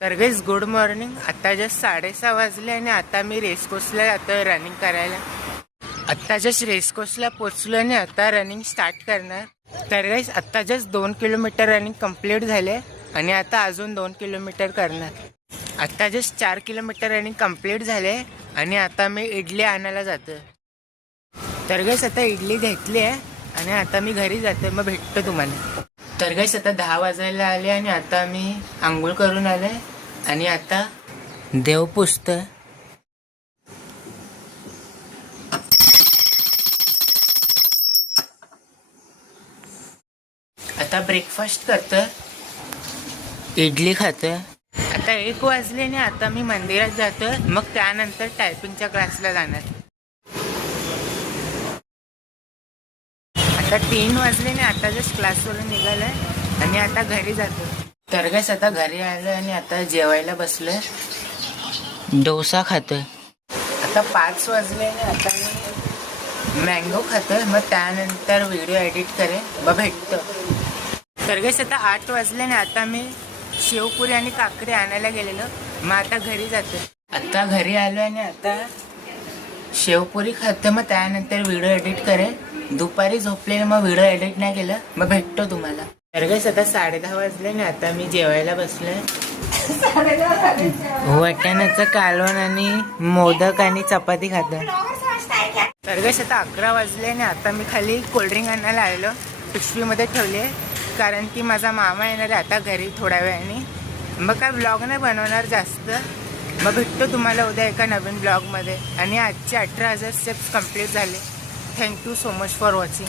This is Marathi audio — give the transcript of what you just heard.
तर गाईस गुड मॉर्निंग. आता जस्ट 6:30 वाजले आणि आता मी रेसकोर्सला जातो रनिंग करायला. आत्ता जस्ट रेसकोर्सला पोचलो आणि आता रनिंग स्टार्ट करणार. तर गाईस आत्ता जस्ट 2 किलोमीटर रनिंग कंप्लीट झाले आणि आता अजून 2 किलोमीटर करणार. आत्ता जस्ट 4 किलोमीटर रनिंग कंप्लीट झाले आणि आता मी इडली आणायला जातो. तर गाईस आता इडली घेतली आहे आणि आता मी घरी जातो. मग भेटतो तुम्हाला. तर गाईस आता 10 वाजायला आले आणि आता मी आंघोळ करून आले आणि आता देव पुजतोय. आता ब्रेकफास्ट करतोय, इडली खातोय. आता 1 वाजले आणि आता मी मंदिरात जातोय. मग त्यानंतर टायपिंगच्या क्लासला जाणार. आता 3 वाजले आणि आता जस्ट क्लासवरून निघालोय आणि आता घरी जातो. तर गाईस आता घरी आलोय आणि आता जेवायला बसलोय. डोसा खातोय. आता 5 वाजले आणि आता मी मँगो खातोय. मग त्यानंतर व्हिडिओ एडिट करेन. मग भेटतो. तर गाईस आता 8 वाजले आणि आता मी शेवपुरी आणि काकडी आणायला गेलेलो. मग आता घरी जातो. आता घरी आलो आणि आता शेवपुरी खातो. मग त्यानंतर व्हिडिओ एडिट करेन. दुपारी झोपले मग व्हिडिओ एडिट नाही केलं. मग भेटतो तुम्हाला. तर गाईस आता 10:30 वाजले आणि आता मी जेवायला बसलोय. वाटाण्याचं कालवण आणि मोदक आणि चपाती खातो. तर गाईस आता 11 वाजले आणि आता मी खाली कोल्ड्रिंक आणायला आलेलो. पिशवीमध्ये ठेवले कारण की माझा मामा येणार आहे आता घरी थोड्या वेळाने. मग काय ब्लॉग नाही बनवणार जास्त. मग भेटतो तुम्हाला उद्या एका नवीन ब्लॉगमध्ये. आणि आजचे 18,000 स्टेप्स कंप्लीट झाले. Thank you so much for watching.